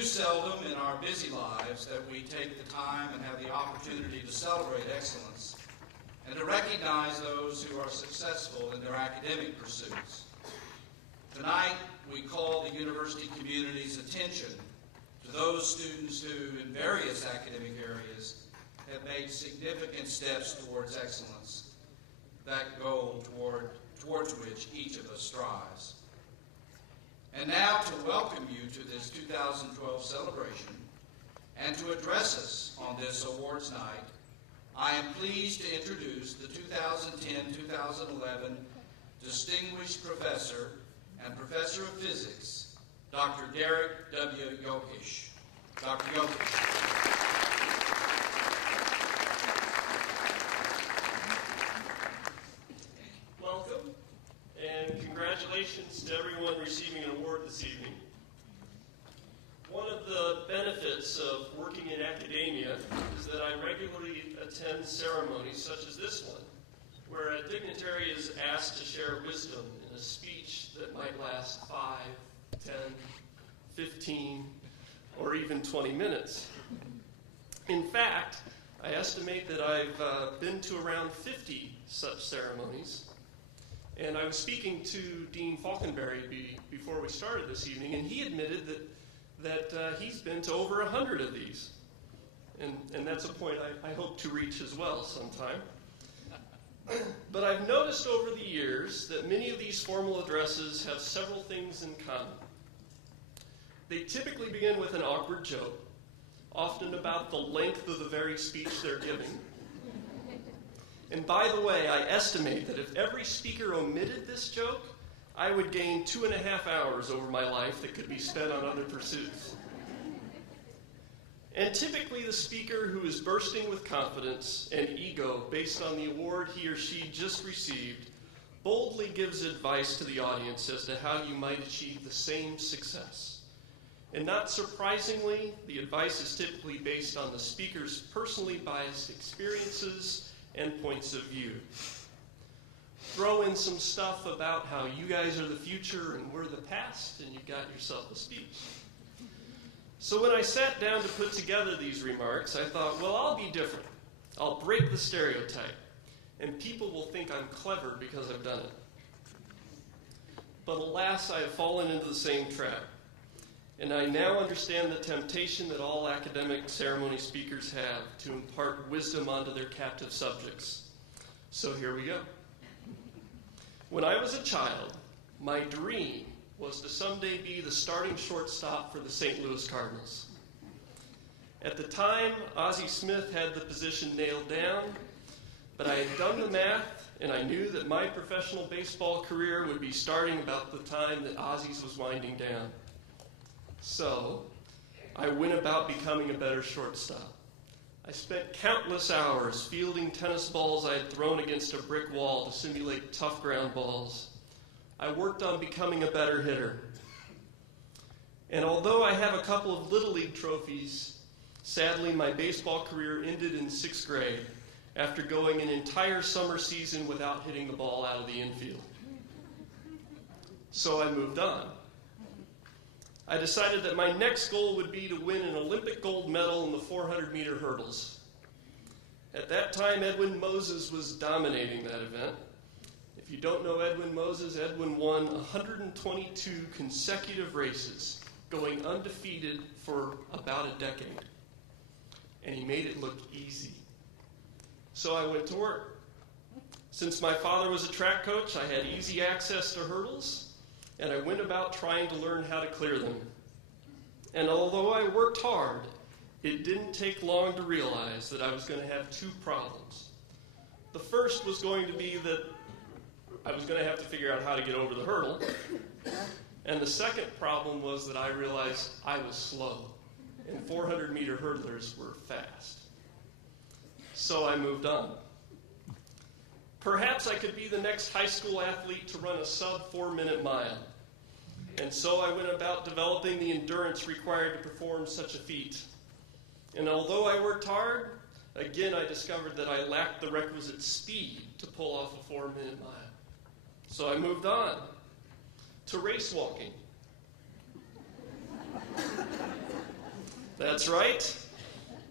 Seldom in our busy lives that we take the time and have the opportunity to celebrate excellence and to recognize those who are successful in their academic pursuits. Tonight, we call the university community's attention to those students who, in various academic areas, have made significant steps towards excellence, that goal towards which each of us strives. And now to welcome you to this 2012 celebration and to address us on this awards night, I am pleased to introduce the 2010-2011 Distinguished Professor and Professor of Physics, Dr. Derek W. Yokish. Dr. Yokish. Congratulations to everyone receiving an award this evening. One of the benefits of working in academia is that I regularly attend ceremonies such as this one, where a dignitary is asked to share wisdom in a speech that might last 5, 10, 15, or even 20 minutes. In fact, I estimate that I've been to around 50 such ceremonies. And I was speaking to Dean Falkenberry before we started this evening, and he admitted that he's been to over 100 of these. And that's a point I hope to reach as well sometime. But I've noticed over the years that many of these formal addresses have several things in common. They typically begin with an awkward joke, often about the length of the very speech they're giving. And by the way, I estimate that if every speaker omitted this joke, I would gain 2.5 hours over my life that could be spent on other pursuits. And typically the speaker who is bursting with confidence and ego based on the award he or she just received boldly gives advice to the audience as to how you might achieve the same success. And not surprisingly, the advice is typically based on the speaker's personally biased experiences and points of view. Throw in some stuff about how you guys are the future and we're the past, and you got yourself a speech. So when I sat down to put together these remarks, I thought, well, I'll be different. I'll break the stereotype, and people will think I'm clever because I've done it. But alas, I have fallen into the same trap. And I now understand the temptation that all academic ceremony speakers have to impart wisdom onto their captive subjects. So here we go. When I was a child, my dream was to someday be the starting shortstop for the St. Louis Cardinals. At the time, Ozzie Smith had the position nailed down, but I had done the math, and I knew that my professional baseball career would be starting about the time that Ozzie's was winding down. So, I went about becoming a better shortstop. I spent countless hours fielding tennis balls I had thrown against a brick wall to simulate tough ground balls. I worked on becoming a better hitter. And although I have a couple of Little League trophies, sadly my baseball career ended in 6th grade after going an entire summer season without hitting the ball out of the infield. So I moved on. I decided that my next goal would be to win an Olympic gold medal in the 400-meter hurdles. At that time, Edwin Moses was dominating that event. If you don't know Edwin Moses, Edwin won 122 consecutive races, going undefeated for about a decade. And he made it look easy. So I went to work. Since my father was a track coach, I had easy access to hurdles, and I went about trying to learn how to clear them. And although I worked hard, it didn't take long to realize that I was going to have two problems. The first was going to be that I was going to have to figure out how to get over the hurdle. And the second problem was that I realized I was slow, and 400-meter hurdlers were fast. So I moved on. Perhaps I could be the next high school athlete to run a sub-4-minute mile. And so I went about developing the endurance required to perform such a feat. And although I worked hard, again I discovered that I lacked the requisite speed to pull off a 4-minute mile. So I moved on to race walking. That's right.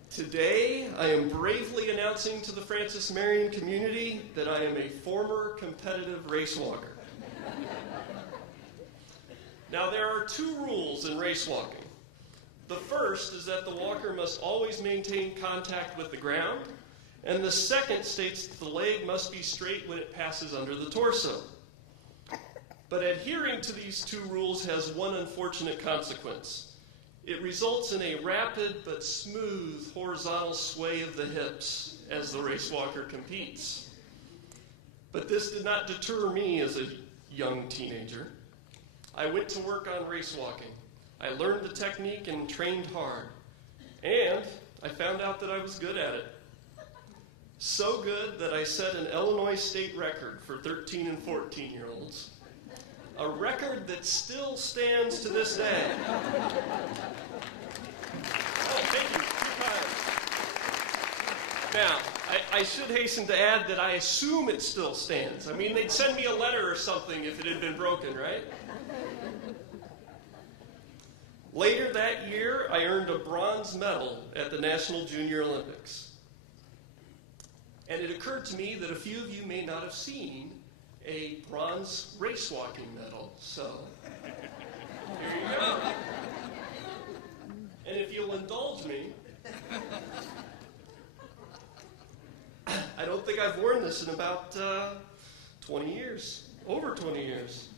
Today, I am bravely announcing to the Francis Marion community that I am a former competitive race walker. Now, there are 2 rules in race walking. The first is that the walker must always maintain contact with the ground, and the second states that the leg must be straight when it passes under the torso. But adhering to these 2 rules has one unfortunate consequence. It results in a rapid but smooth horizontal sway of the hips as the race walker competes. But this did not deter me as a young teenager. I went to work on race walking. I learned the technique and trained hard. And I found out that I was good at it. So good that I set an Illinois state record for 13 and 14-year-olds. A record that still stands to this day. Oh, thank you. 2 times. Now, I should hasten to add that I assume it still stands. I mean, they'd send me a letter or something if it had been broken, right? Later that year, I earned a bronze medal at the National Junior Olympics. And it occurred to me that a few of you may not have seen a bronze race walking medal. So, here you go. And if you'll indulge me, I don't think I've worn this in about 20 years, over 20 years.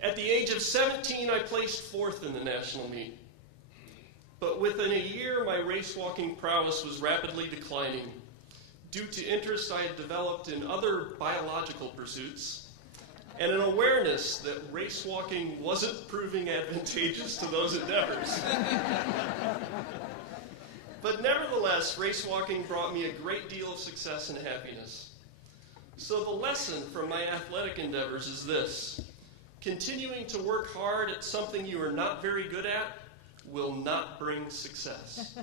At the age of 17, I placed 4th in the national meet. But within a year, my race walking prowess was rapidly declining due to interest I had developed in other biological pursuits and an awareness that race walking wasn't proving advantageous to those endeavors. But nevertheless, race walking brought me a great deal of success and happiness. So the lesson from my athletic endeavors is this: continuing to work hard at something you are not very good at will not bring success.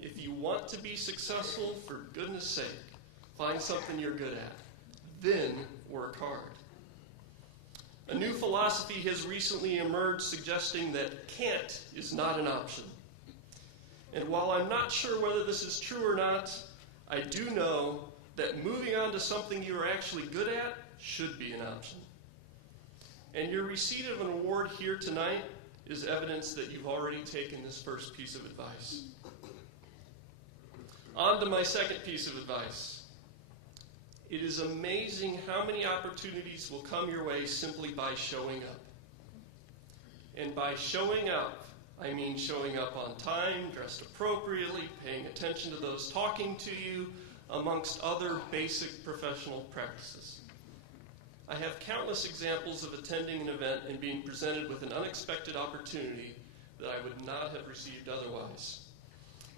If you want to be successful, for goodness sake, find something you're good at. Then work hard. A new philosophy has recently emerged suggesting that can't is not an option. And while I'm not sure whether this is true or not, I do know that moving on to something you are actually good at should be an option. And your receipt of an award here tonight is evidence that you've already taken this first piece of advice. On to my second piece of advice. It is amazing how many opportunities will come your way simply by showing up. And by showing up, I mean showing up on time, dressed appropriately, paying attention to those talking to you, amongst other basic professional practices. I have countless examples of attending an event and being presented with an unexpected opportunity that I would not have received otherwise.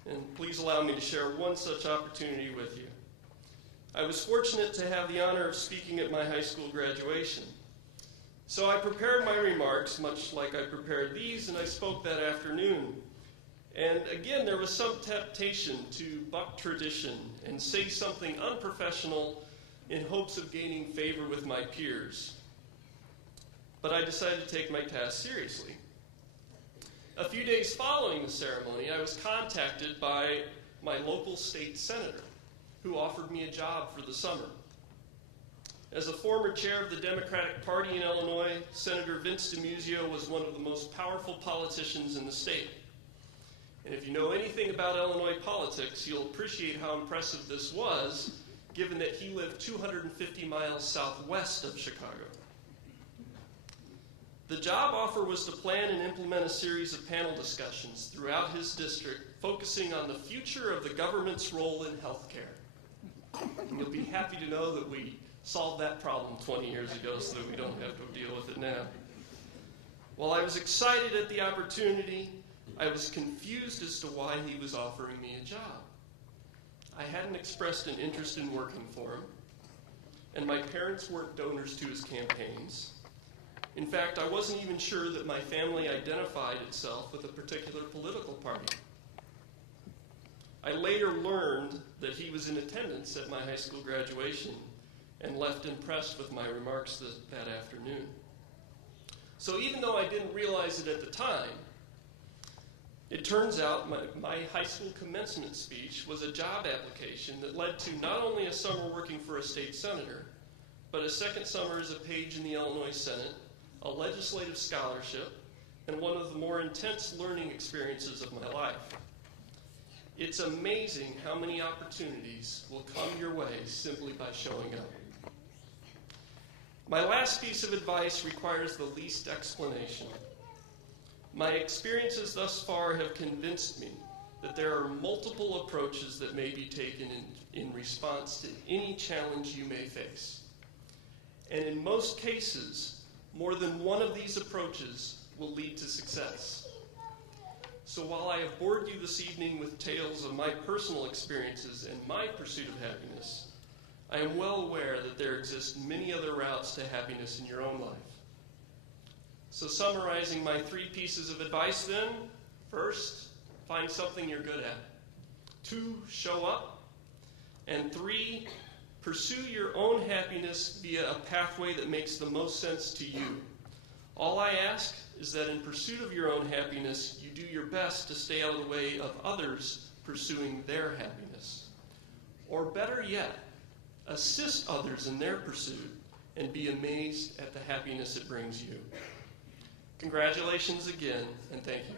And please allow me to share one such opportunity with you. I was fortunate to have the honor of speaking at my high school graduation. So I prepared my remarks, much like I prepared these, and I spoke that afternoon. And again, there was some temptation to buck tradition and say something unprofessional in hopes of gaining favor with my peers. But I decided to take my task seriously. A few days following the ceremony, I was contacted by my local state senator, who offered me a job for the summer. As a former chair of the Democratic Party in Illinois, Senator Vince DiMuzio was one of the most powerful politicians in the state. And if you know anything about Illinois politics, you'll appreciate how impressive this was, given that he lived 250 miles southwest of Chicago. The job offer was to plan and implement a series of panel discussions throughout his district, focusing on the future of the government's role in health care. And you'll be happy to know that we solved that problem 20 years ago so that we don't have to deal with it now. While I was excited at the opportunity, I was confused as to why he was offering me a job. I hadn't expressed an interest in working for him, and my parents weren't donors to his campaigns, In fact, I wasn't even sure that my family identified itself with a particular political party. I later learned that he was in attendance at my high school graduation and left impressed with my remarks that afternoon. So even though I didn't realize it at the time, it turns out my high school commencement speech was a job application that led to not only a summer working for a state senator, but a second summer as a page in the Illinois Senate, a legislative scholarship, and one of the more intense learning experiences of my life. It's amazing how many opportunities will come your way simply by showing up. My last piece of advice requires the least explanation. My experiences thus far have convinced me that there are multiple approaches that may be taken in response to any challenge you may face. And in most cases, more than one of these approaches will lead to success. So while I have bored you this evening with tales of my personal experiences and my pursuit of happiness, I am well aware that there exist many other routes to happiness in your own life. So summarizing my 3 pieces of advice then: first, find something you're good at. 2, show up. And 3, pursue your own happiness via a pathway that makes the most sense to you. All I ask is that in pursuit of your own happiness, you do your best to stay out of the way of others pursuing their happiness. Or better yet, assist others in their pursuit and be amazed at the happiness it brings you. Congratulations again, and thank you.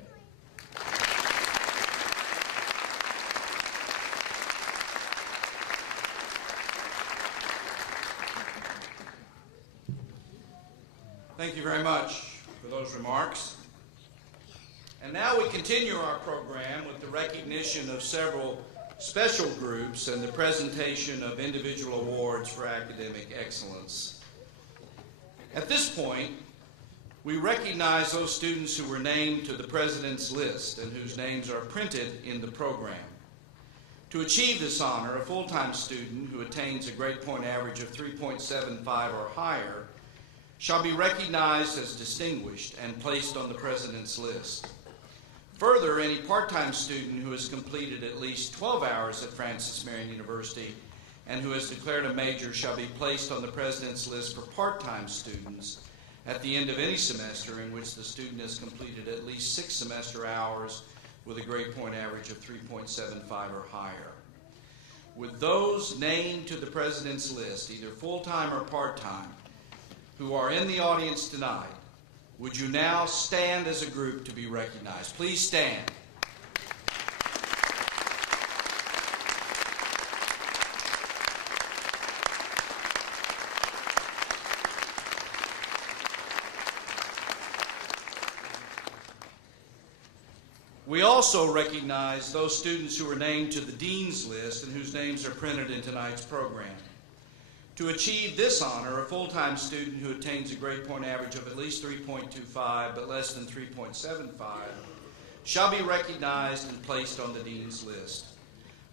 Thank you very much for those remarks. And now we continue our program with the recognition of several special groups and the presentation of individual awards for academic excellence. At this point, we recognize those students who were named to the President's list and whose names are printed in the program. To achieve this honor, a full-time student who attains a grade point average of 3.75 or higher shall be recognized as distinguished and placed on the President's list. Further, any part-time student who has completed at least 12 hours at Francis Marion University and who has declared a major shall be placed on the President's list for part-time students at the end of any semester in which the student has completed at least 6 semester hours with a grade point average of 3.75 or higher. With those named to the President's list, either full-time or part-time, who are in the audience tonight, would you now stand as a group to be recognized? Please stand. We also recognize those students who are named to the Dean's List and whose names are printed in tonight's program. To achieve this honor, a full-time student who attains a grade point average of at least 3.25 but less than 3.75 shall be recognized and placed on the Dean's List.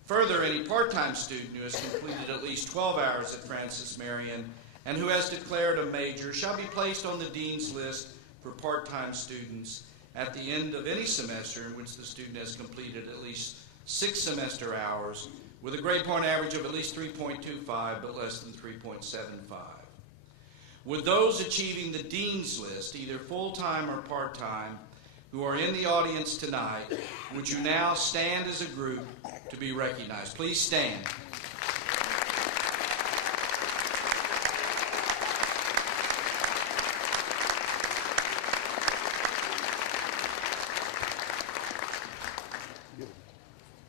Further, any part-time student who has completed at least 12 hours at Francis Marion and who has declared a major shall be placed on the Dean's List for part-time students at the end of any semester in which the student has completed at least 6 semester hours with a grade point average of at least 3.25 but less than 3.75. With those achieving the Dean's List, either full-time or part-time, who are in the audience tonight, would you now stand as a group to be recognized? Please stand.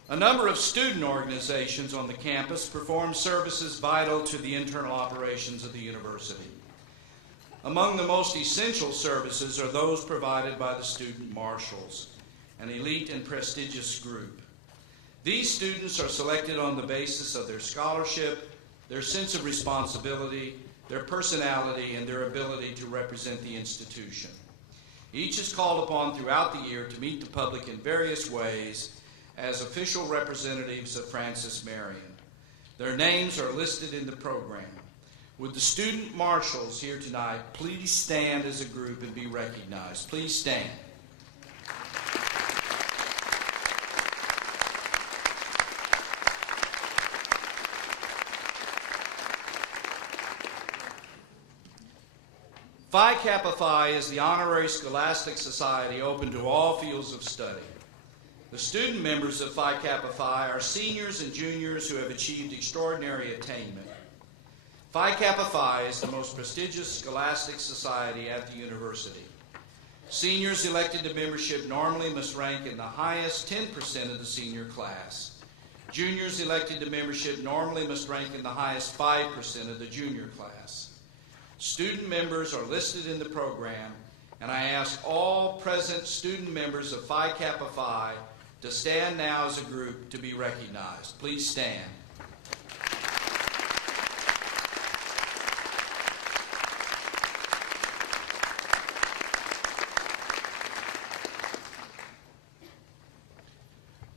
A number of student organizations on the campus perform services vital to the internal operations of the university. Among the most essential services are those provided by the student marshals, an elite and prestigious group. These students are selected on the basis of their scholarship, their sense of responsibility, their personality, and their ability to represent the institution. Each is called upon throughout the year to meet the public in various ways as official representatives of Francis Marion. Their names are listed in the program. Would the student marshals here tonight please stand as a group and be recognized? Please stand. Phi Kappa Phi is the honorary scholastic society open to all fields of study. The student members of Phi Kappa Phi are seniors and juniors who have achieved extraordinary attainment. Phi Kappa Phi is the most prestigious scholastic society at the university. Seniors elected to membership normally must rank in the highest 10% of the senior class. Juniors elected to membership normally must rank in the highest 5% of the junior class. Student members are listed in the program, and I ask all present student members of Phi Kappa Phi to stand now as a group to be recognized. Please stand.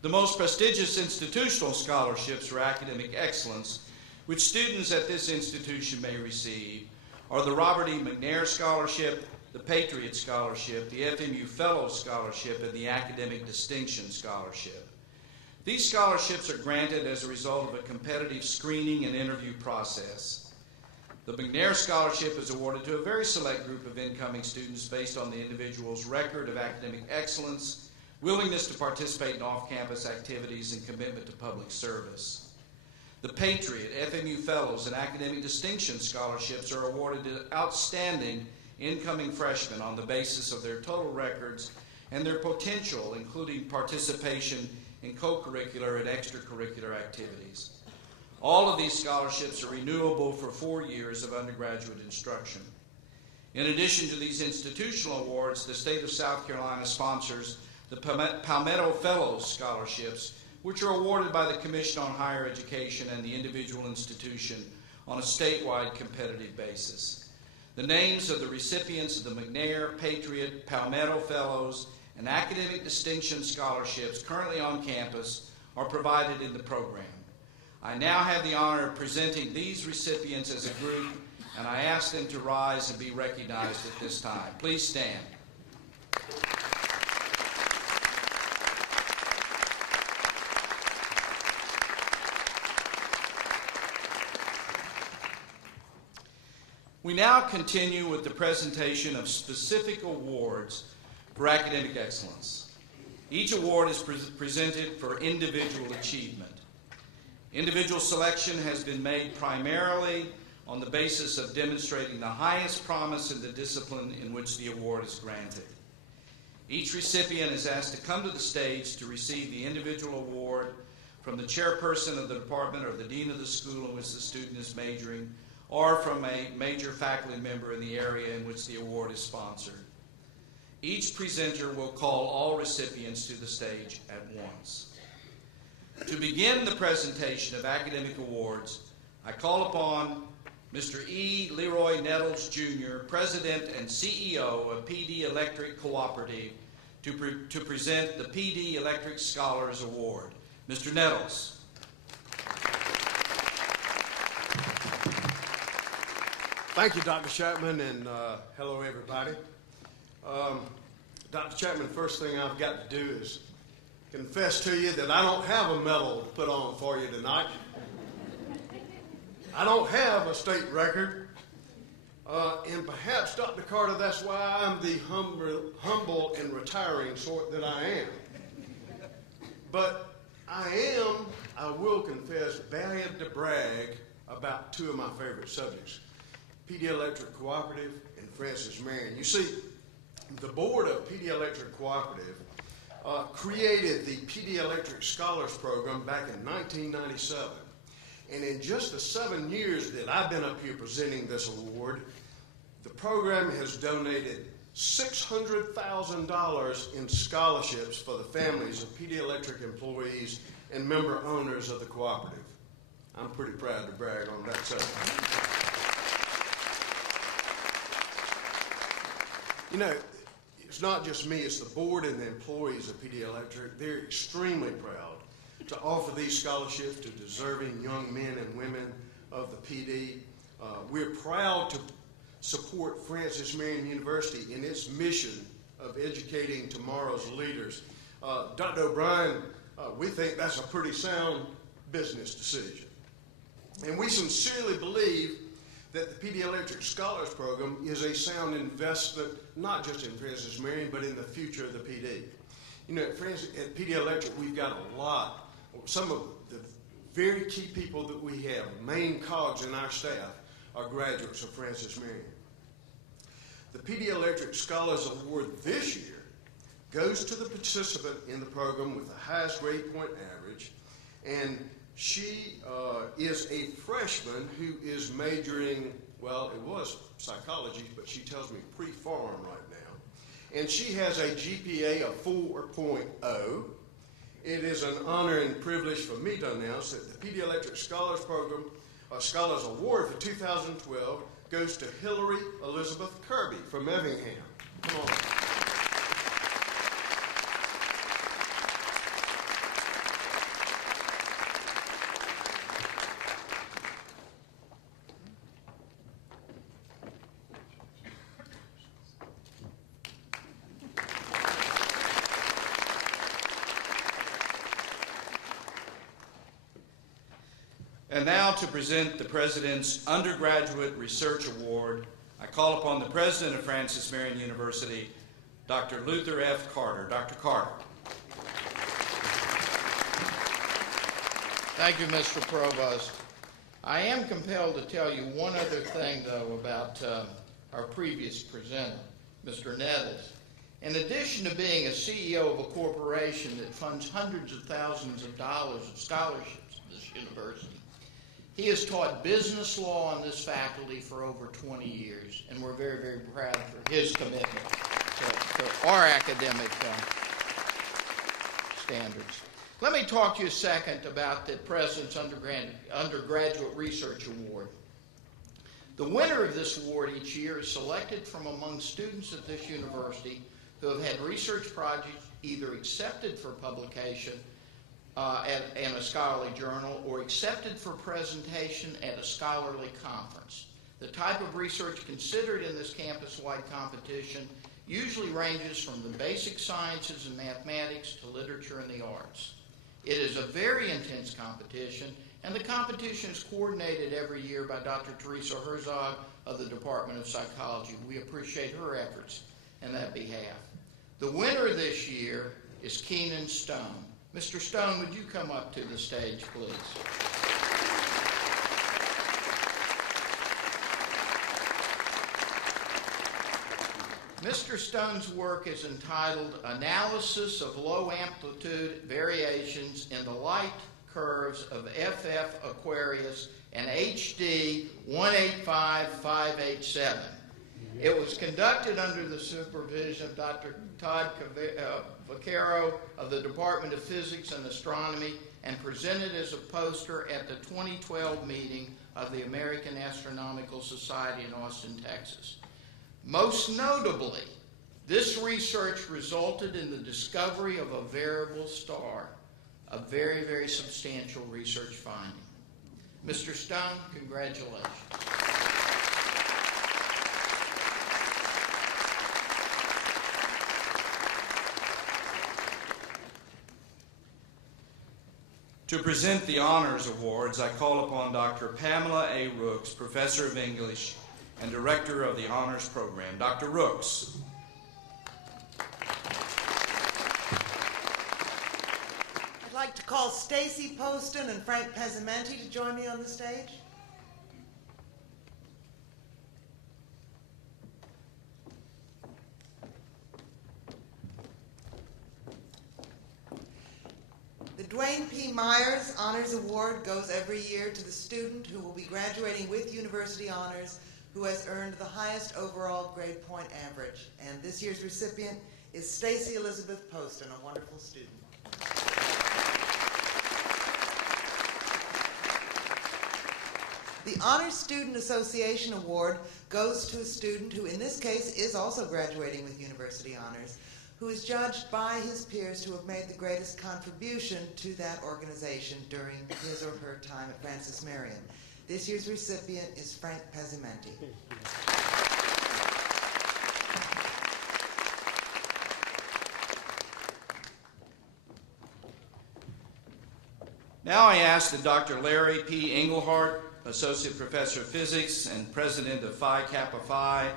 The most prestigious institutional scholarships for academic excellence, which students at this institution may receive, are the Robert E. McNair Scholarship, the Patriots Scholarship, the FMU Fellows Scholarship, and the Academic Distinction Scholarship. These scholarships are granted as a result of a competitive screening and interview process. The McNair Scholarship is awarded to a very select group of incoming students based on the individual's record of academic excellence, willingness to participate in off-campus activities, and commitment to public service. The Patriot, FMU Fellows, and Academic Distinction Scholarships are awarded to outstanding incoming freshmen on the basis of their total records and their potential, including participation in co-curricular and extracurricular activities. All of these scholarships are renewable for 4 years of undergraduate instruction. In addition to these institutional awards, the state of South Carolina sponsors the Palmetto Fellows Scholarships, which are awarded by the Commission on Higher Education and the individual institution on a statewide competitive basis. The names of the recipients of the McNair, Patriot, Palmetto Fellows, and Academic Distinction Scholarships currently on campus are provided in the program. I now have the honor of presenting these recipients as a group, and I ask them to rise and be recognized at this time. Please stand. We now continue with the presentation of specific awards for academic excellence. Each award is presented for individual achievement. Individual selection has been made primarily on the basis of demonstrating the highest promise in the discipline in which the award is granted. Each recipient is asked to come to the stage to receive the individual award from the chairperson of the department or the dean of the school in which the student is majoring, or from a major faculty member in the area in which the award is sponsored. Each presenter will call all recipients to the stage at once. To begin the presentation of academic awards, I call upon Mr. E. Leroy Nettles, Jr., President and CEO of PD Electric Cooperative, to present the PD Electric Scholars Award. Mr. Nettles. Thank you, Dr. Chapman, and hello, everybody. Dr. Chapman, first thing I've got to do is confess to you that I don't have a medal to put on for you tonight. I don't have a state record, and perhaps, Dr. Carter, that's why I'm the humble and retiring sort that I am. But I will confess, valiant to brag about two of my favorite subjects, PD Electric Cooperative and Francis Marion. You see, the board of PD Electric Cooperative created the PD Electric Scholars Program back in 1997. And in just the 7 years that I've been up here presenting this award, the program has donated $600,000 in scholarships for the families of PD Electric employees and member owners of the cooperative. I'm pretty proud to brag on that subject. You know, it's not just me, it's the board and the employees of PD Electric. They're extremely proud to offer these scholarships to deserving young men and women of the PD We're proud to support Francis Marion University in its mission of educating tomorrow's leaders. Dr. O'Brien, we think that's a pretty sound business decision. And we sincerely believe that the Pediatric Scholars Program is a sound investment, not just in Francis Marion, but in the future of the PD. You know, at Pediatric, we've got a lot, some of the very key people that we have, main cogs in our staff, are graduates of Francis Marion. The Pediatric Scholars Award this year goes to the participant in the program with the highest grade point average, and she is a freshman who is majoring, well, it was psychology, but she tells me pre-pharm right now. And she has a GPA of 4.0. It is an honor and privilege for me to announce that the Pediatric Scholars Program, Scholars Award for 2012 goes to Hillary Elizabeth Kirby from Effingham. Come on. And now to present the President's Undergraduate Research Award, I call upon the President of Francis Marion University, Dr. Luther F. Carter. Dr. Carter. Thank you, Mr. Provost. I am compelled to tell you one other thing, though, about our previous presenter, Mr. Nettles. In addition to being a CEO of a corporation that funds hundreds of thousands of dollars of scholarships at this university, he has taught business law on this faculty for over 20 years, and we're very, very proud for his commitment to our academic standards. Let me talk to you a second about the President's Undergraduate Research Award. The winner of this award each year is selected from among students at this university who have had research projects either accepted for publication in a scholarly journal or accepted for presentation at a scholarly conference. The type of research considered in this campus-wide competition usually ranges from the basic sciences and mathematics to literature and the arts. It is a very intense competition, and the competition is coordinated every year by Dr. Teresa Herzog of the Department of Psychology. We appreciate her efforts in that behalf. The winner this year is Keenan Stone. Mr. Stone, would you come up to the stage, please? Mr. Stone's work is entitled Analysis of Low Amplitude Variations in the Light Curves of FF Aquarius and HD 185587. It was conducted under the supervision of Dr. Todd Vaccaro of the Department of Physics and Astronomy and presented as a poster at the 2012 meeting of the American Astronomical Society in Austin, Texas. Most notably, this research resulted in the discovery of a variable star, a very, very substantial research finding. Mr. Stone, congratulations. To present the Honors Awards, I call upon Dr. Pamela A. Rooks, Professor of English and Director of the Honors Program. Dr. Rooks. I'd like to call Stacy Poston and Frank Pezzamenti to join me on the stage. The Dwayne P. Myers Honors Award goes every year to the student who will be graduating with university honors who has earned the highest overall grade point average. And this year's recipient is Stacy Elizabeth Poston, a wonderful student. The Honors Student Association Award goes to a student who, in this case, is also graduating with university honors, who is judged by his peers to have made the greatest contribution to that organization during his or her time at Francis Marion. This year's recipient is Frank Pezzimenti. Now I ask that Dr. Larry P. Engelhardt, Associate Professor of Physics and President of Phi Kappa Phi,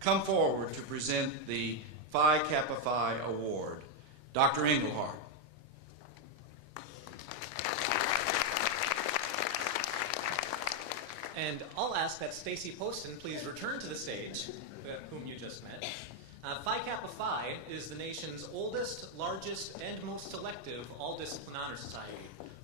come forward to present the Phi Kappa Phi Award. Dr. Engelhardt. And I'll ask that Stacy Poston please return to the stage, whom you just met. Phi Kappa Phi is the nation's oldest, largest, and most selective all-discipline honor society.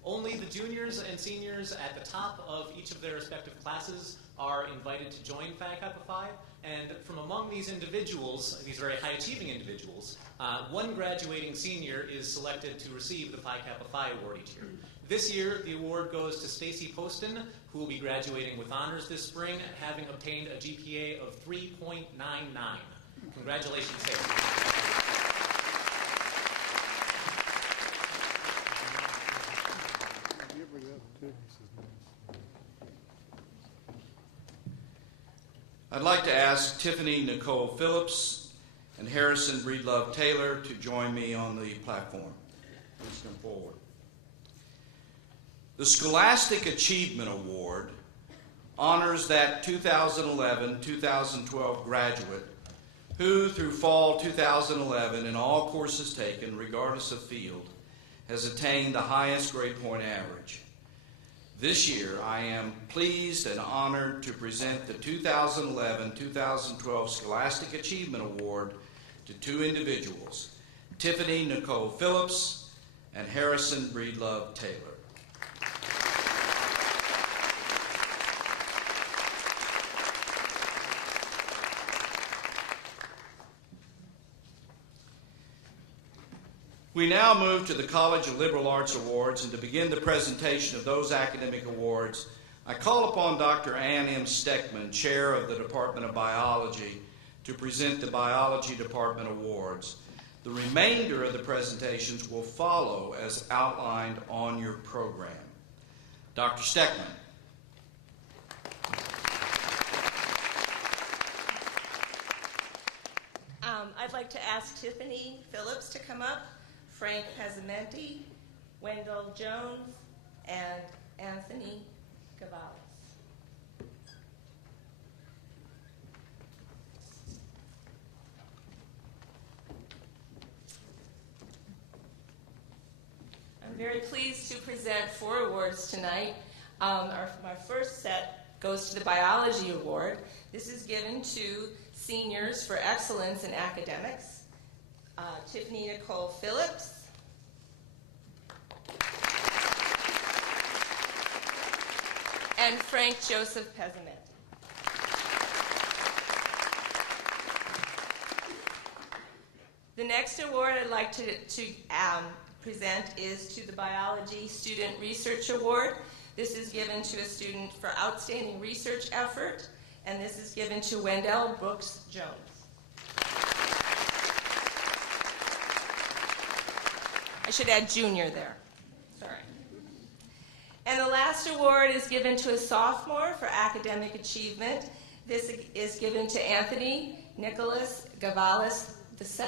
Only the juniors and seniors at the top of each of their respective classes are invited to join Phi Kappa Phi. And from among these individuals, these very high-achieving individuals, one graduating senior is selected to receive the Phi Kappa Phi Award each year. This year, the award goes to Stacy Poston, who will be graduating with honors this spring, having obtained a GPA of 3.99. Congratulations, Stacy. I'd like to ask Tiffany Nicole Phillips and Harrison Breedlove Taylor to join me on the platform. Please come forward. The Scholastic Achievement Award honors that 2011-2012 graduate who, through fall 2011 in all courses taken, regardless of field, has attained the highest grade point average. This year, I am pleased and honored to present the 2011-2012 Scholastic Achievement Award to two individuals, Tiffany Nicole Phillips and Harrison Breedlove Taylor. We now move to the College of Liberal Arts Awards, and to begin the presentation of those academic awards, I call upon Dr. Ann M. Steckman, Chair of the Department of Biology, to present the Biology Department Awards. The remainder of the presentations will follow as outlined on your program. Dr. Steckman. I'd like to ask Tiffany Phillips to come up, Frank Pezzimenti, Wendell Jones, and Anthony Gavalis. I'm very pleased to present 4 awards tonight. My first set goes to the Biology Award. This is given to seniors for excellence in academics. Tiffany Nicole Phillips, and Frank Joseph Pezzimenti. The next award I'd like to present is to the Biology Student Research Award. This is given to a student for outstanding research effort, and this is given to Wendell Brooks Jones. I should add junior there. Sorry. And the last award is given to a sophomore for academic achievement. This is given to Anthony Nicholas Gavalis II.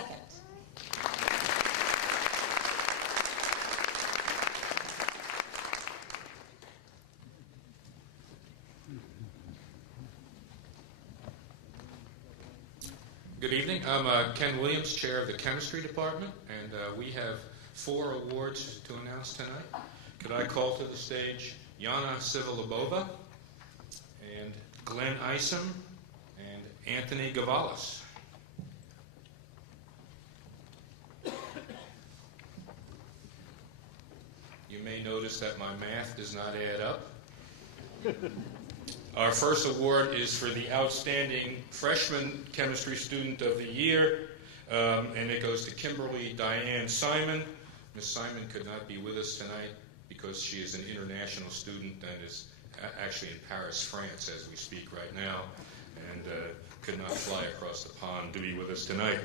Good evening. I'm Ken Williams, Chair of the Chemistry Department, and we have 4 awards to announce tonight. Could I call to the stage Yana Sivilabova, and Glenn Isom, and Anthony Gavalis. You may notice that my math does not add up. Our first award is for the Outstanding Freshman Chemistry Student of the Year, and it goes to Kimberly Diane Simon. Ms. Simon could not be with us tonight because she is an international student and is actually in Paris, France, as we speak right now, and could not fly across the pond to be with us tonight.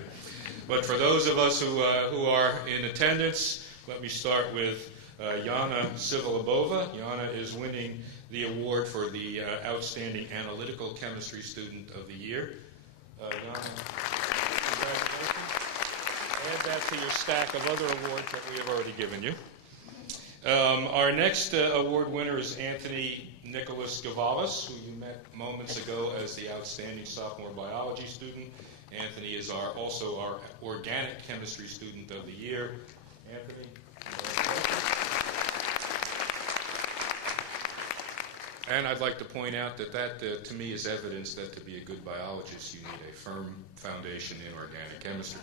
But for those of us who are in attendance, let me start with Yana Sivilabova. Yana is winning the award for the Outstanding Analytical Chemistry Student of the Year. Yana, congratulations. Add that to your stack of other awards that we have already given you. Our next award winner is Anthony Nicholas Gavalis, who you met moments ago as the Outstanding Sophomore Biology Student. Anthony is also our Organic Chemistry Student of the Year. Anthony. And I'd like to point out that to me is evidence that to be a good biologist you need a firm foundation in organic chemistry.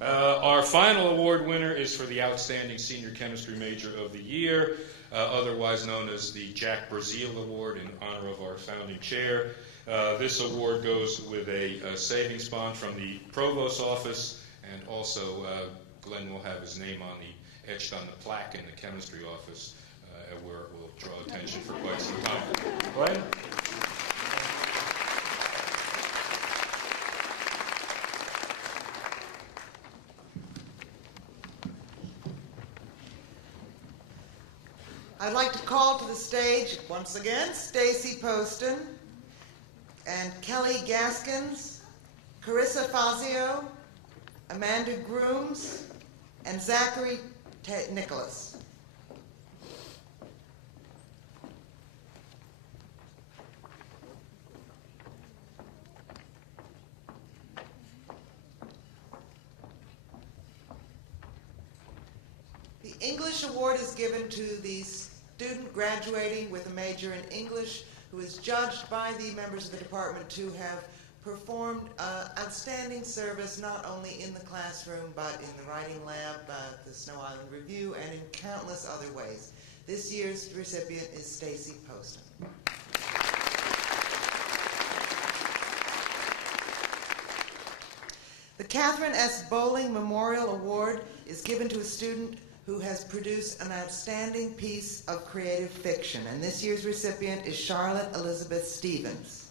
Our final award winner is for the Outstanding Senior Chemistry Major of the Year, otherwise known as the Jack Brazil Award in honor of our founding chair. This award goes with a savings bond from the Provost's office, and also Glenn will have his name etched on the plaque in the chemistry office, where it will draw attention for quite some time. Glenn? I'd like to call to the stage once again Stacy Poston and Kelly Gaskins, Carissa Fazio, Amanda Grooms, and Zachary Nicholas. The English Award is given to the student graduating with a major in English who is judged by the members of the department to have performed outstanding service not only in the classroom but in the writing lab, the Snow Island Review, and in countless other ways. This year's recipient is Stacy Poston. The Catherine S. Bowling Memorial Award is given to a student who has produced an outstanding piece of creative fiction, and this year's recipient is Charlotte Elizabeth Stevens.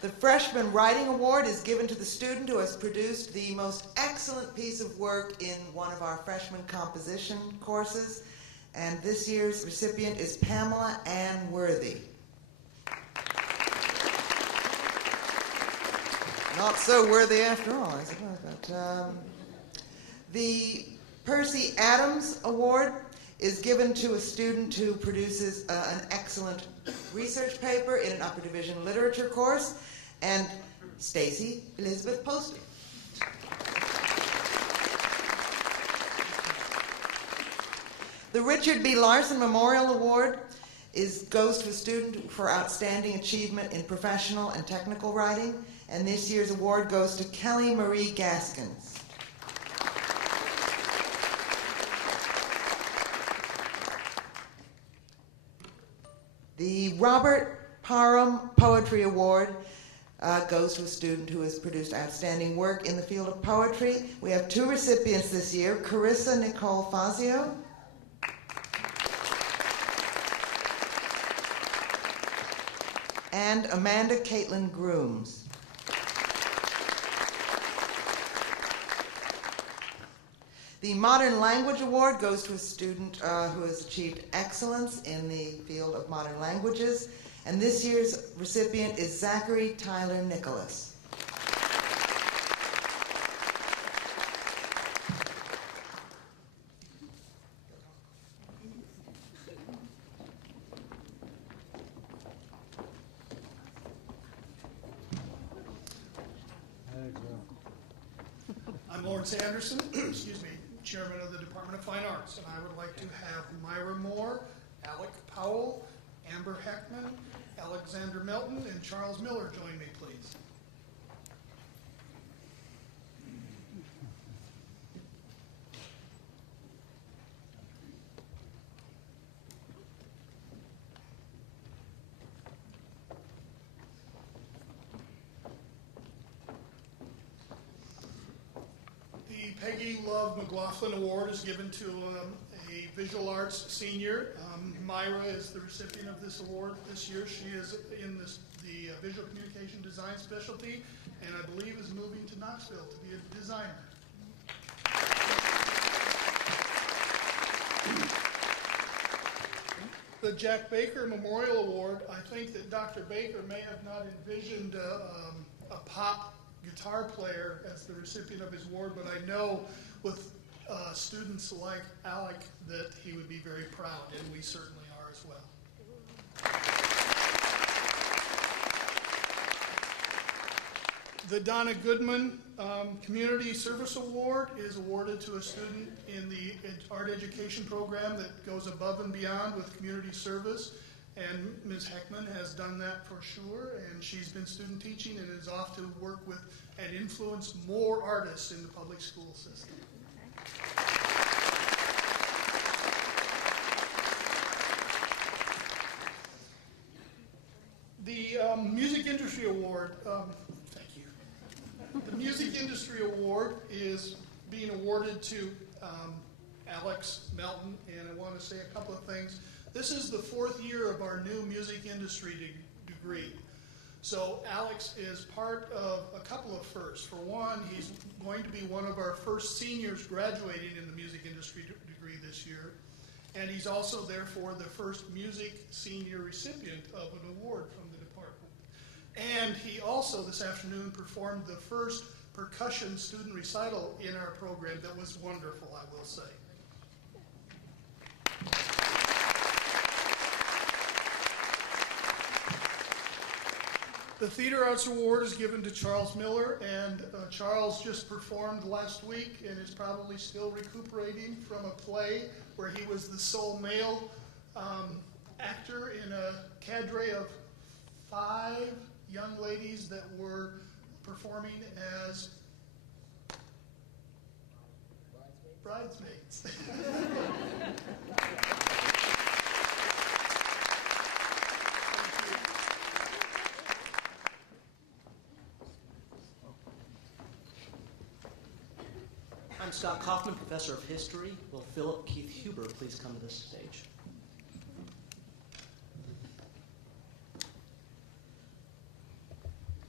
The Freshman Writing Award is given to the student who has produced the most excellent piece of work in one of our freshman composition courses, and this year's recipient is Pamela Ann Worthy. Not so worthy after all, I suppose. But the Percy Adams Award is given to a student who produces an excellent research paper in an upper division literature course, and Stacy Elizabeth Poston. The Richard B. Larson Memorial Award goes to a student for outstanding achievement in professional and technical writing, and this year's award goes to Kelly Marie Gaskins. The Robert Parham Poetry Award goes to a student who has produced outstanding work in the field of poetry. We have two recipients this year, Carissa Nicole Fazio and Amanda Caitlin Grooms. The Modern Language Award goes to a student who has achieved excellence in the field of modern languages, and this year's recipient is Zachary Tyler Nicholas. I'm Lawrence Anderson, excuse me, Chairman of the Department of Fine Arts, and I would like to have Myra Moore, Alec Powell, Amber Heckman, Alexander Melton, and Charles Miller join me, please. The Peggy Love McLaughlin Award is given to a visual arts senior. Myra is the recipient of this award this year. She is in the visual communication design specialty, and I believe is moving to Knoxville to be a designer. The Jack Baker Memorial Award, I think that Dr. Baker may have not envisioned a pop guitar player as the recipient of his award, but I know with students like Alec that he would be very proud, and we certainly are as well. The Donna Goodman Community Service Award is awarded to a student in the art education program that goes above and beyond with community service. And Ms. Heckman has done that for sure, and she's been student teaching and is off to work with and influence more artists in the public school system. The Music Industry Award, thank you. The Music Industry Award is being awarded to Alex Melton, and I want to say a couple of things. This is the 4th year of our new music industry degree. So Alex is part of a couple of firsts. For one, he's going to be one of our first seniors graduating in the music industry degree this year. And he's also, therefore, the first music senior recipient of an award from the department. And he also, this afternoon, performed the first percussion student recital in our program that was wonderful, I will say. The Theater Arts Award is given to Charles Miller, and Charles just performed last week and is probably still recuperating from a play where he was the sole male actor in a cadre of 5 young ladies that were performing as bridesmaids. I'm Scott Kaufman, Professor of History. Will Philip Keith Huber please come to this stage?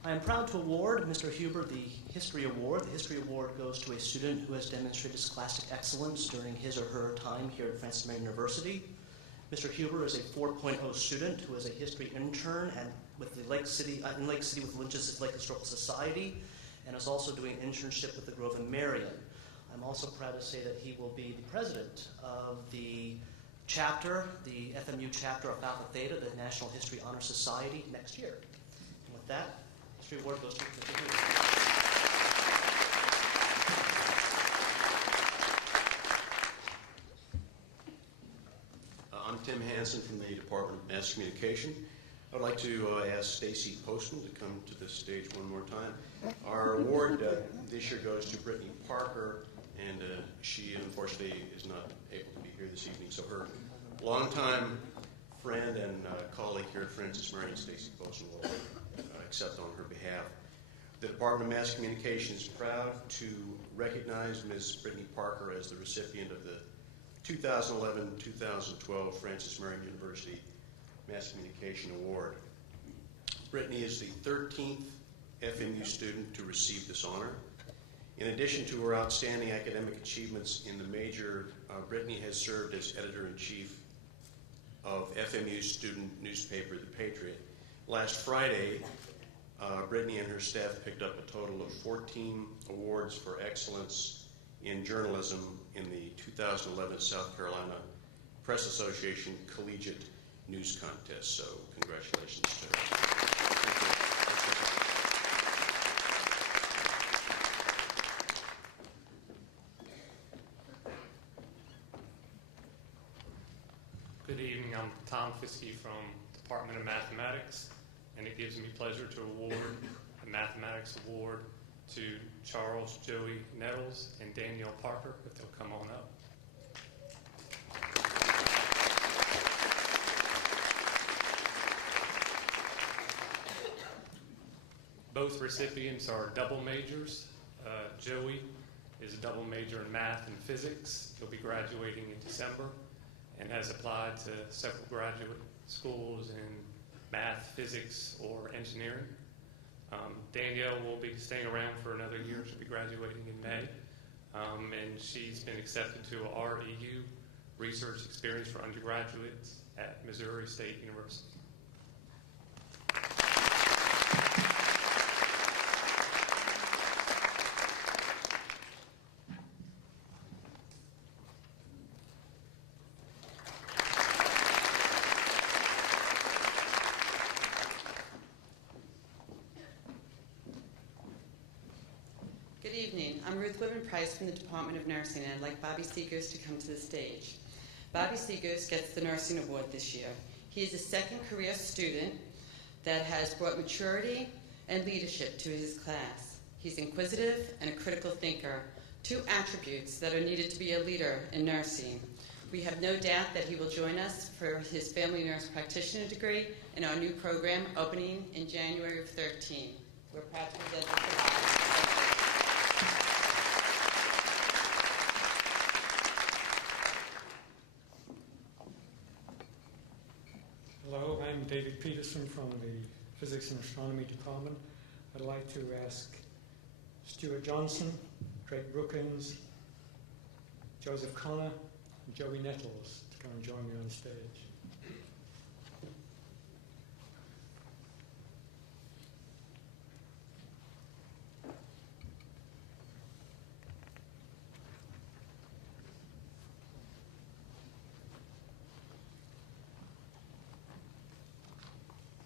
I am proud to award Mr. Huber the History Award. The History Award goes to a student who has demonstrated scholastic excellence during his or her time here at Francis Marion University. Mr. Huber is a 4.0 student who is a history intern and with the Lake City with the Lynch's Lake Historical Society, and is also doing an internship with the Grove in Marion. I'm also proud to say that he will be the president of the chapter, the FMU chapter of Alpha Theta, the National History Honor Society, next year. And with that, History Award goes to Mr. Huber. I'm Tim Hansen from the Department of Mass Communication. I would like to ask Stacy Postman to come to this stage one more time. Our award this year goes to Brittany Parker, and she unfortunately is not able to be here this evening, so her longtime friend and colleague here at Francis Marion, Stacy Postman, will accept on her behalf. The Department of Mass Communication is proud to recognize Ms. Brittany Parker as the recipient of the 2011-2012 Francis Marion University Mass Communication Award. Brittany is the 13th FMU student to receive this honor. In addition to her outstanding academic achievements in the major, Brittany has served as editor-in-chief of FMU's student newspaper, The Patriot. Last Friday, Brittany and her staff picked up a total of 14 awards for excellence in journalism in the 2011 South Carolina Press Association Collegiate News Contest. So congratulations to her. Good evening, I'm Tom Fiske from Department of Mathematics, and it gives me pleasure to award the Mathematics Award to Charles Joey Nettles and Danielle Parker, if they'll come on up. Both recipients are double majors. Joey is a double major in math and physics. He'll be graduating in December. and has applied to several graduate schools in math, physics, or engineering. Danielle will be staying around for another year. She'll be graduating in May. And she's been accepted to our EU Research Experience for Undergraduates at Missouri State University. Good evening. I'm Ruth Whitman-Price from the Department of Nursing, and I'd like Bobby Seegers to come to the stage. Bobby Seegers gets the Nursing Award this year. He is a second career student that has brought maturity and leadership to his class. He's inquisitive and a critical thinker, two attributes that are needed to be a leader in nursing. We have no doubt that he will join us for his family nurse practitioner degree in our new program opening in January of 2013. We're proud to present this to Bobby. Hello, I'm David Peterson from the Physics and Astronomy Department. I'd like to ask Stuart Johnson, Drake Brookins, Joseph Connor, and Joey Nettles to come and join me on stage.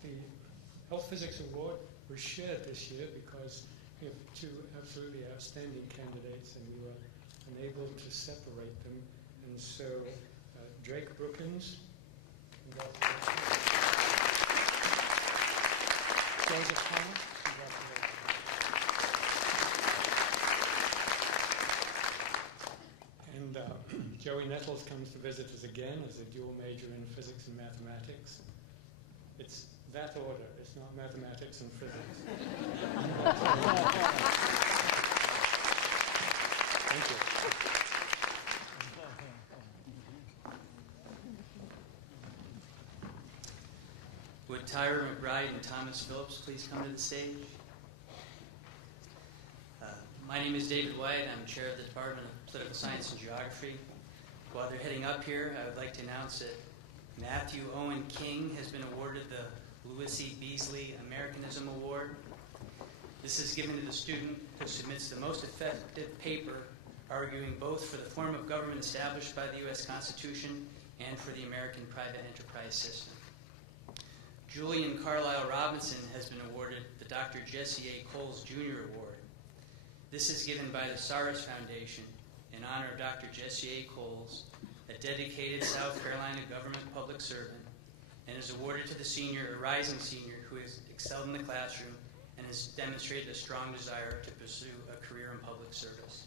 The Health Physics Award was shared this year because we have two absolutely outstanding candidates and we were unable to separate them. And so Drake Brookins, congratulations. Joseph Connor, congratulations. And Joey Nettles comes to visit us again as a dual major in physics and mathematics. It's that order, it's not mathematics and physics. Thank you. Would Tyra McBride and Thomas Phillips please come to the stage? My name is David White. I'm chair of the Department of Political Science and Geography. While they're heading up here, I would like to announce that Matthew Owen King has been awarded the Louis E. Beasley Americanism Award. This is given to the student who submits the most effective paper arguing both for the form of government established by the U.S. Constitution and for the American private enterprise system. Julian Carlisle Robinson has been awarded the Dr. Jesse A. Coles Jr. Award. This is given by the Saris Foundation in honor of Dr. Jesse A. Coles, a dedicated South Carolina government public servant, and is awarded to the senior, a rising senior, who has excelled in the classroom and has demonstrated a strong desire to pursue a career in public service.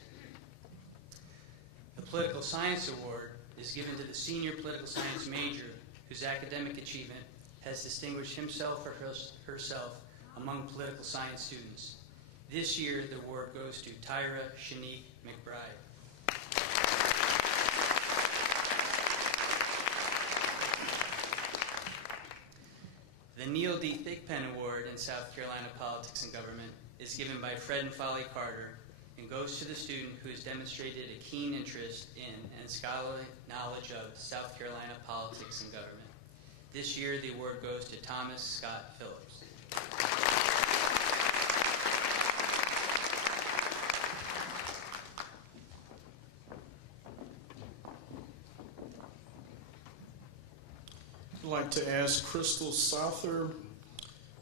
The Political Science Award is given to the senior political science major whose academic achievement has distinguished himself or herself among political science students. This year, the award goes to Tyra Shanique McBride. The Neil D. Thigpen Award in South Carolina Politics and Government is given by Fred and Folly Carter and goes to the student who has demonstrated a keen interest in and scholarly knowledge of South Carolina politics and government. This year, the award goes to Thomas Scott Phillips. I'd like to ask Crystal Souther,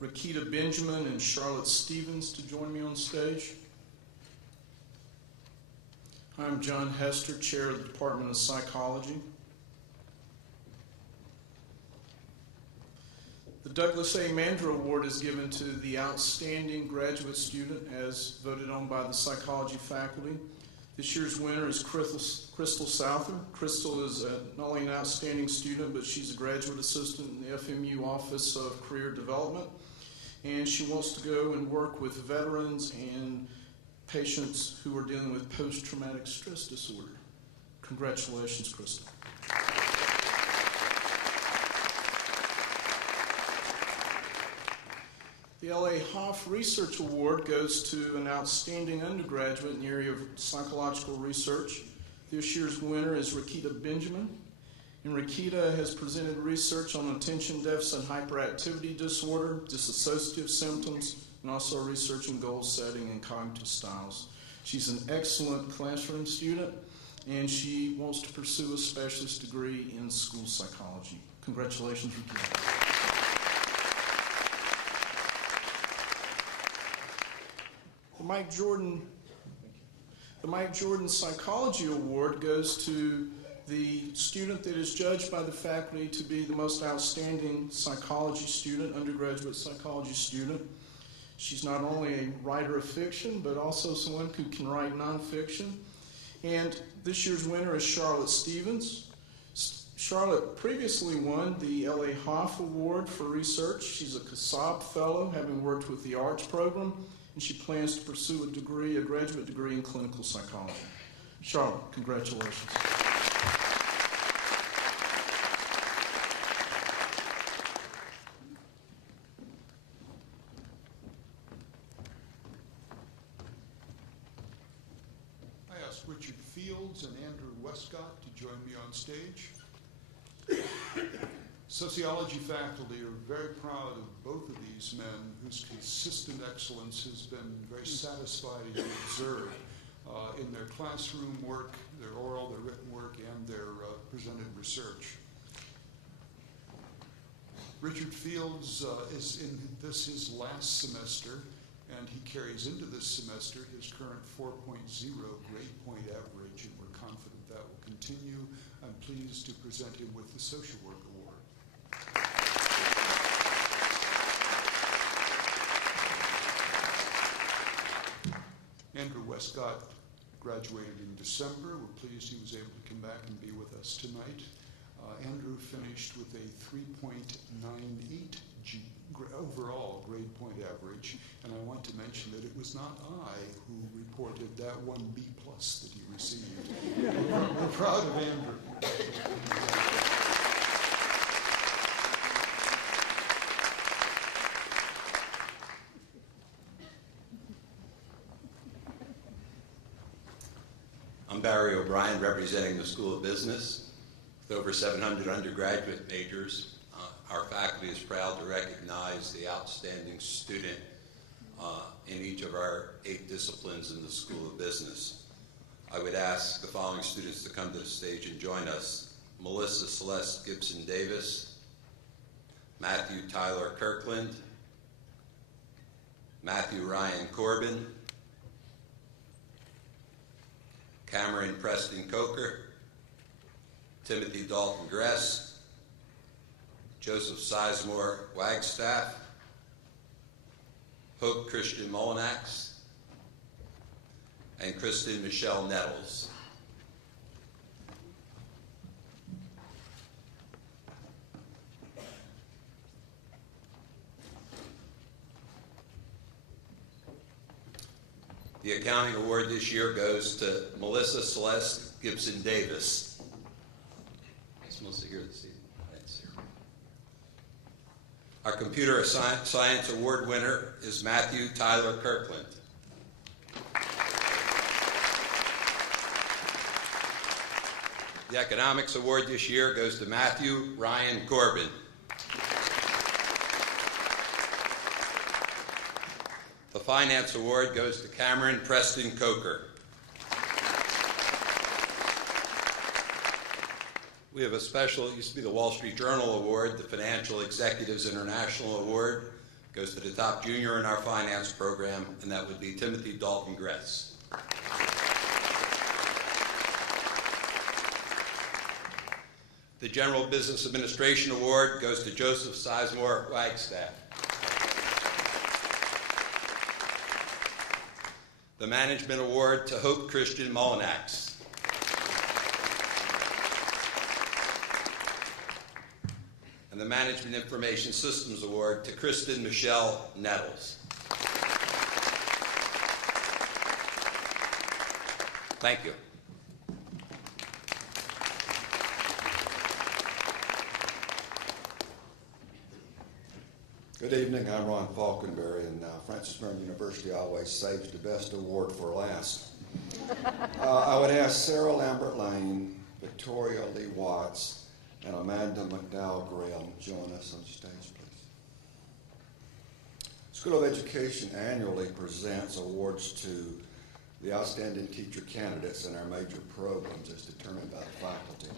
Rakita Benjamin, and Charlotte Stevens to join me on stage. I'm John Hester, Chair of the Department of Psychology. The Douglas A. Mandra Award is given to the outstanding graduate student as voted on by the psychology faculty. This year's winner is Crystal Souther. Crystal is not only an outstanding student, but she's a graduate assistant in the FMU Office of Career Development. And she wants to go and work with veterans and patients who are dealing with post-traumatic stress disorder. Congratulations, Crystal. The L.A. Hoff Research Award goes to an outstanding undergraduate in the area of psychological research. This year's winner is Rakita Benjamin. And Rakita has presented research on attention deficit hyperactivity disorder, dissociative symptoms, and also research in goal setting and cognitive styles. She's an excellent classroom student, and she wants to pursue a specialist degree in school psychology. Congratulations, Rakita. The Mike Jordan Psychology Award goes to the student that is judged by the faculty to be the most outstanding psychology student, undergraduate psychology student. She's not only a writer of fiction, but also someone who can write nonfiction. And this year's winner is Charlotte Stevens. Charlotte previously won the L.A. Hoff Award for research. She's a CASAB fellow, having worked with the arts program, and she plans to pursue a graduate degree in clinical psychology. Charlotte, congratulations. I ask Richard Fields and Andrew Westcott to join me on stage. Sociology faculty are very proud of both of these men whose consistent excellence has been very satisfying to observe in their classroom work, their oral, their written work, and their presented research. Richard Fields is in his last semester, and he carries into this semester his current 4.0 grade point average, and we're confident that will continue. I'm pleased to present him with the Social Work Award. Andrew Westcott graduated in December. We're pleased he was able to come back and be with us tonight. Andrew finished with a 3.98 overall grade point average, and I want to mention that it was not I who reported that 1 B+ that he received. We're proud of Andrew. I'm Barry O'Brien, representing the School of Business. With over 700 undergraduate majors, our faculty is proud to recognize the outstanding student in each of our 8 disciplines in the School of Business. I would ask the following students to come to the stage and join us. Melissa Celeste Gibson Davis, Matthew Tyler Kirkland, Matthew Ryan Corbin, Cameron Preston Coker, Timothy Dalton Gress, Joseph Sizemore Wagstaff, Hope Christian Molinax, and Kristen Michelle Nettles. The accounting award this year goes to Melissa Celeste Gibson Davis. Is Melissa here this evening? Thanks. Our computer science award winner is Matthew Tyler Kirkland. The economics award this year goes to Matthew Ryan Corbin. The finance award goes to Cameron Preston Coker. We have a special, it used to be the Wall Street Journal Award, the Financial Executives International Award, goes to the top junior in our finance program, and that would be Timothy Dalton Gress. The General Business Administration Award goes to Joseph Sizemore Wagstaff. The Management Award to Hope Christian Molinax. And the Management Information Systems Award to Kristen Michelle Nettles. Thank you. Good evening, I'm Ron Falkenberry, and Francis Marion University always saves the best award for last. I would ask Sarah Lambert Lane, Victoria Lee Watts, and Amanda McDowell Graham join us on stage, please. School of Education annually presents awards to the outstanding teacher candidates in our major programs as determined by the faculty.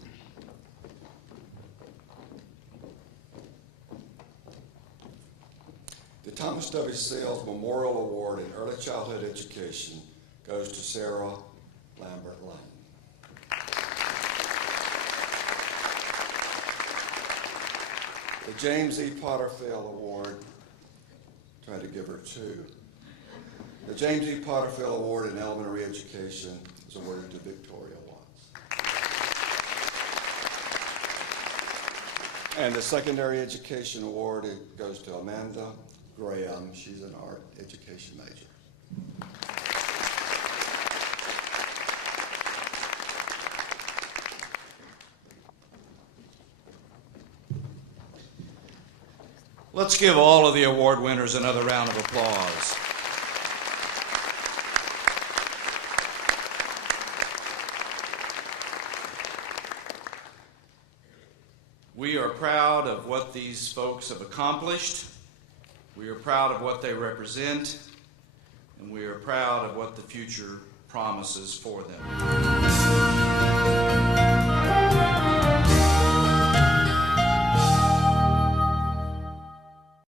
The Thomas W. Sales Memorial Award in Early Childhood Education goes to Sarah Lambert Lane. The James E. Potterfield Award, try to give her two. The James E. Potterfield Award in Elementary Education is awarded to Victoria Watts. And the Secondary Education Award, it goes to Amanda Graham. She's an art education major. Let's give all of the award winners another round of applause. We are proud of what these folks have accomplished. We are proud of what they represent, and we are proud of what the future promises for them.